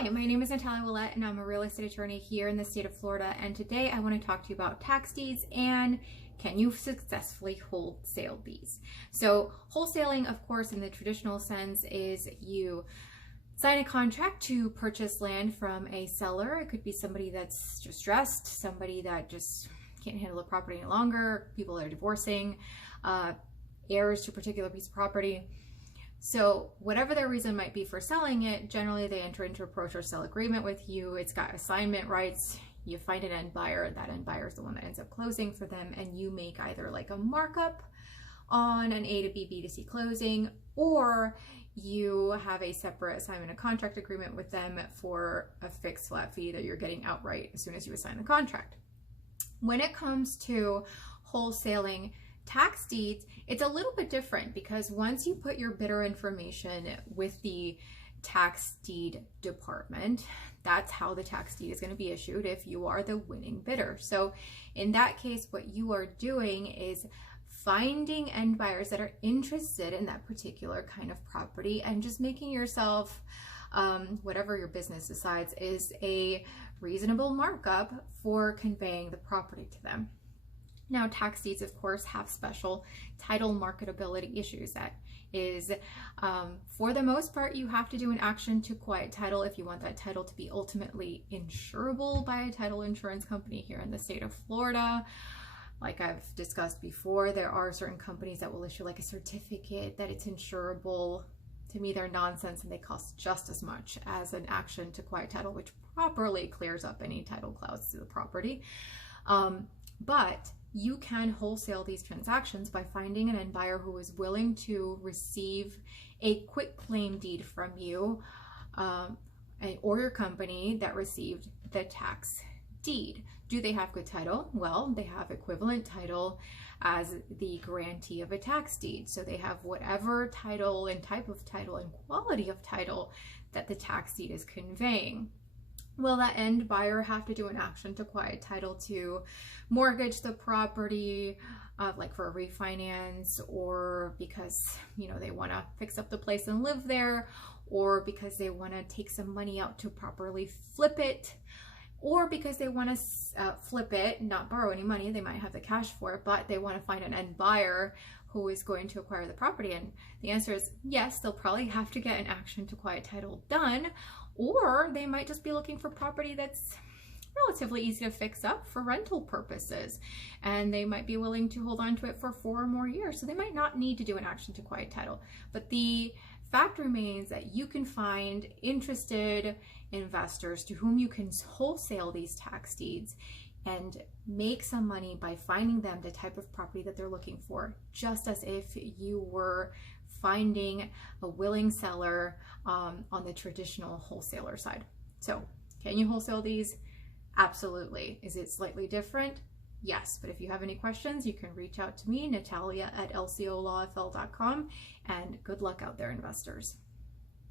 Hi, my name is Natalia and I'm a real estate attorney here in the state of Florida. And today I want to talk to you about tax deeds and can you successfully wholesale these? So wholesaling, of course, in the traditional sense is you sign a contract to purchase land from a seller. It could be somebody that's distressed, somebody that just can't handle the property any longer, people that are divorcing, heirs to a particular piece of property. So whatever their reason might be for selling it, generally they enter into a approach or sell agreement with you. It's got assignment rights. You find an end buyer. That end buyer is the one that ends up closing for them, and you make either like a markup on an A to B, B to C closing, or you have a separate assignment of contract agreement with them for a fixed flat fee that you're getting outright as soon as you assign the contract. When it comes to wholesaling tax deeds, it's a little bit different because once you put your bidder information with the tax deed department, that's how the tax deed is going to be issued if you are the winning bidder. So in that case, what you are doing is finding end buyers that are interested in that particular kind of property and just making yourself, whatever your business decides, is a reasonable markup for conveying the property to them. Now, tax deeds, of course, have special title marketability issues. That is, for the most part, you have to do an action to quiet title if you want that title to be ultimately insurable by a title insurance company here in the state of Florida. Like I've discussed before, there are certain companies that will issue like a certificate that it's insurable. To me, they're nonsense and they cost just as much as an action to quiet title, which properly clears up any title clouds to the property. But you can wholesale these transactions by finding an end buyer who is willing to receive a quit claim deed from you or your company that received the tax deed. Do they have good title? Well, they have equivalent title as the grantee of a tax deed. So they have whatever title and type of title and quality of title that the tax deed is conveying. Will that end buyer have to do an action to quiet title to mortgage the property, like for a refinance, or because they want to fix up the place and live there, or because they want to take some money out to properly flip it, or because they want to flip it, not borrow any money, they might have the cash for it, but they want to find an end buyer who is going to acquire the property? And the answer is yes, they'll probably have to get an action to quiet title done, or they might just be looking for property that's relatively easy to fix up for rental purposes, and they might be willing to hold on to it for 4 or more years. So they might not need to do an action to quiet title. But the fact remains that you can find interested investors to whom you can wholesale these tax deeds and make some money by finding them the type of property that they're looking for, just as if you were finding a willing seller on the traditional wholesaler side. So can you wholesale these? Absolutely. Is it slightly different? Yes, but if you have any questions, you can reach out to me, Natalia at lcolawfl.com, and good luck out there, investors.